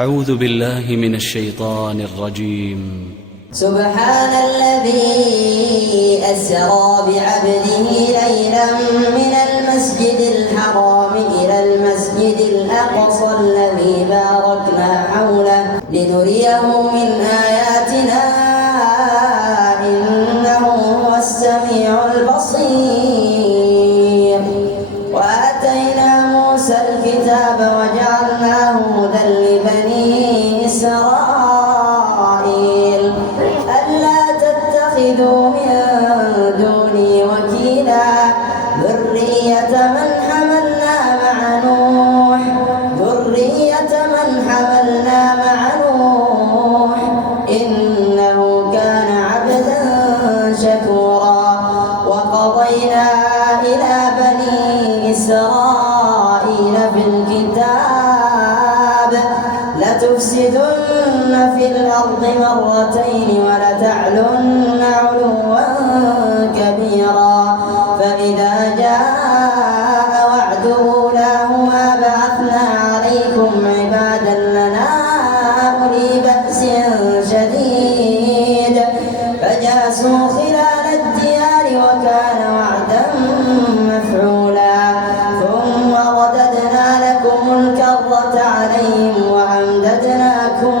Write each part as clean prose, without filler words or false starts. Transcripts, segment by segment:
أعوذ بالله من الشيطان الرجيم. سبحان الذي أسرى بعبده ليلا من المسجد الحرام إلى المسجد الأقصى الذي باركنا حوله لنريه من آياتنا إنه هو السميع البصير. وآتينا موسى الكتاب وجعلناه هدى لبني إسرائيل ألا تتخذوا من دوني وكيلا ذرية من حملنا مع نوح إنه كان عبدا شكورا. وقضينا إلى بني إسرائيل في الكتاب لتفسدن في الأرض مرتين ولتعلن علوا كبيرا. فإذا جاء وعد أولاهما بعثنا عليكم عبادا لنا أولي بأس شديد فجاسوا خلال الديار وكان وعدا مفعولا. ثم رددنا لكم الكرة عليهم وأمددناكم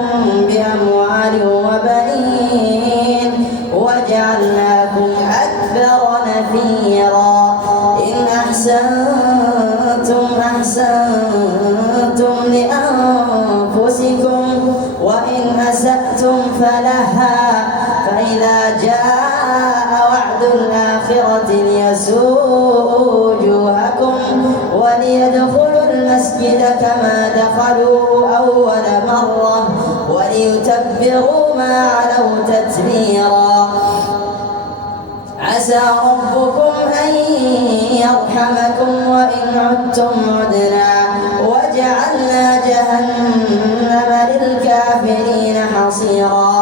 بأموال وبنين وجعلناكم أكثر نفيرا. إن أحسنتم أحسنتم لأنفسكم وإن أسأتم فلها. فإذا جاء وعد الآخرة ليسوءوا وجوهكم وليدخلوا المسجد كما دخلوه أول مرة وليتبروا ما علوا تتبيرا. عسى ربكم أن يرحمكم وإن عدتم عدنا وجعلنا جهنم للكافرين حصيرا.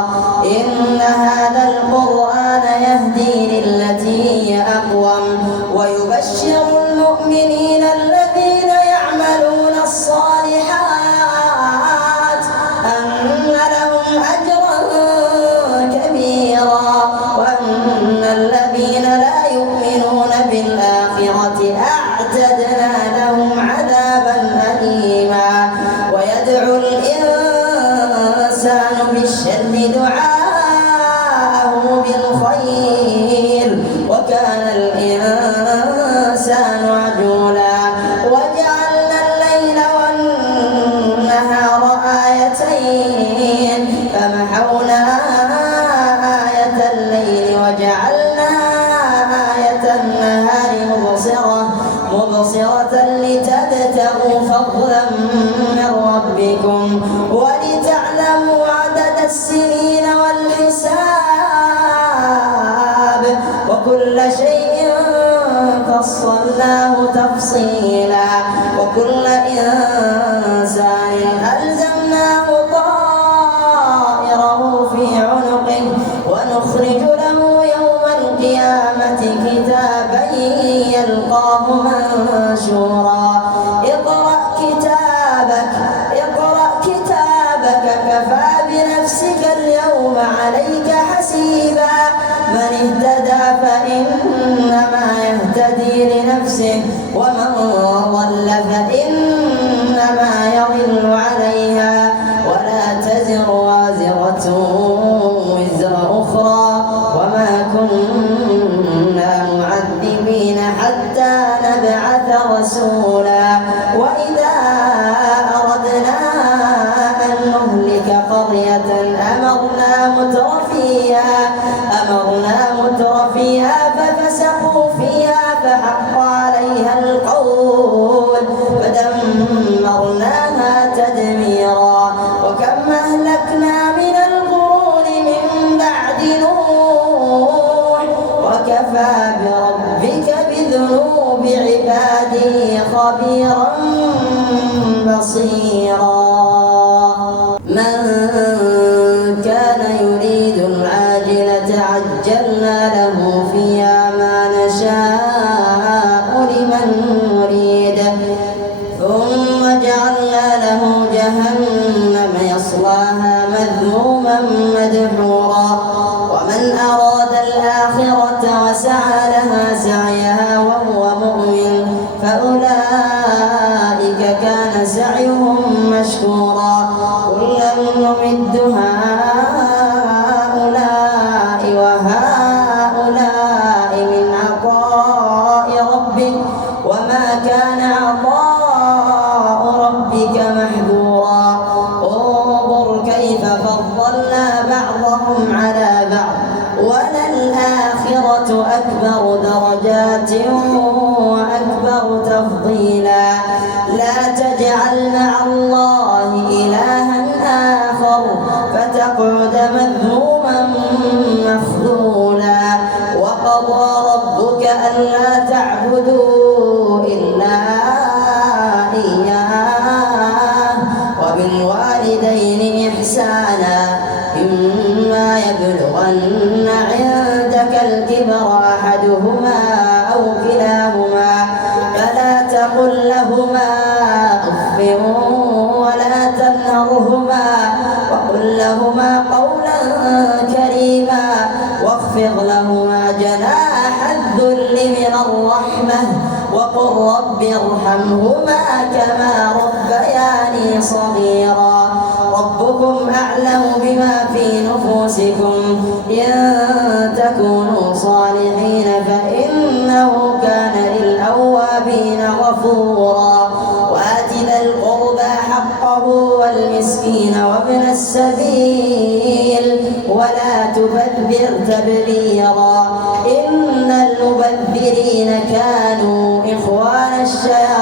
إن هذا القرآن يهدي للتي هي أقوم ويبشر المؤمنين الذين يعملون الصالحات أن لهم أجرا كبيرا وأن الذين لا يؤمنون بالآخرة أعتدنا لهم عذابا أليما. ويدعو الإنسان بالشر دعاءه بالخير وكان الإنسان عجولا. وجعلنا الليل والنهار آيتين فمحونا آية الليل وجعلنا آية النهار مبصرة لتبتغوا فضلا من ربكم ولتعلموا عدد السنين والحساب وكل شيء فصلناه تفصيلا. وكل إنسان ألزمناه طائره في عنقه ونخرج له يوم القيامة كتابا يلقاه منشورا. اقرأ كتابك كفى بنفسك اليوم عليك حسيبا. من اهتدى فإنما يهتدي لنفسه ومن ضل فإنما يضل عليها ولا تزر وازرة وزر أخرى وما كنا معذبين حتى نبعث رسولا. وإذا أردنا أن نهلك قرية أمرنا مترفيها ففسقوا فيها فحق عليها القول فدمرناها تدميرا. وكم أهلكنا من القرون من بعد نوح وكفى بربك بذنوب عباده خبيرا بصيرا. من كان يريد العاجلة عجلنا له فيها ما نشاء لمن نريد ثم جعلنا له جهنم يصلاها مذموما مدحورا ومن أراد الآخرة وسعى لها سعيها وهو مؤمن فأولئك كان سعيهم مشكورا كلا نمد هؤلاء وهؤلاء من عطاء ربك وما كان عطاء ربك محذورا انظر كيف فضلنا بعضهم على بعض وللآخرة أكبر درجات وأكبر تفضيلا لا تجعل مع الله إلها آخر فتقعد مذموما مخذولا وقضى ربك ألا تعبدوا إلا إياه وبالوالدين إحسانا إما يبلغن عندك الكبر أحدهما أو كلاهما فلا تقل لهما أف ولا تنهرهما وقل لهما قولا كريما واخفض لهما جناح الذل من الرحمة وقل رب ارحمهما كما ربياني صغيرا ربكم أعلم بما في نفوسكم إن تكونوا صالحين فإنه كان للأوابين غفورا وآت ذا القربى حقه والمسكين وابن السبيل ولا تبذر تبذيرا إن المبذرين كانوا إخوان الشياطين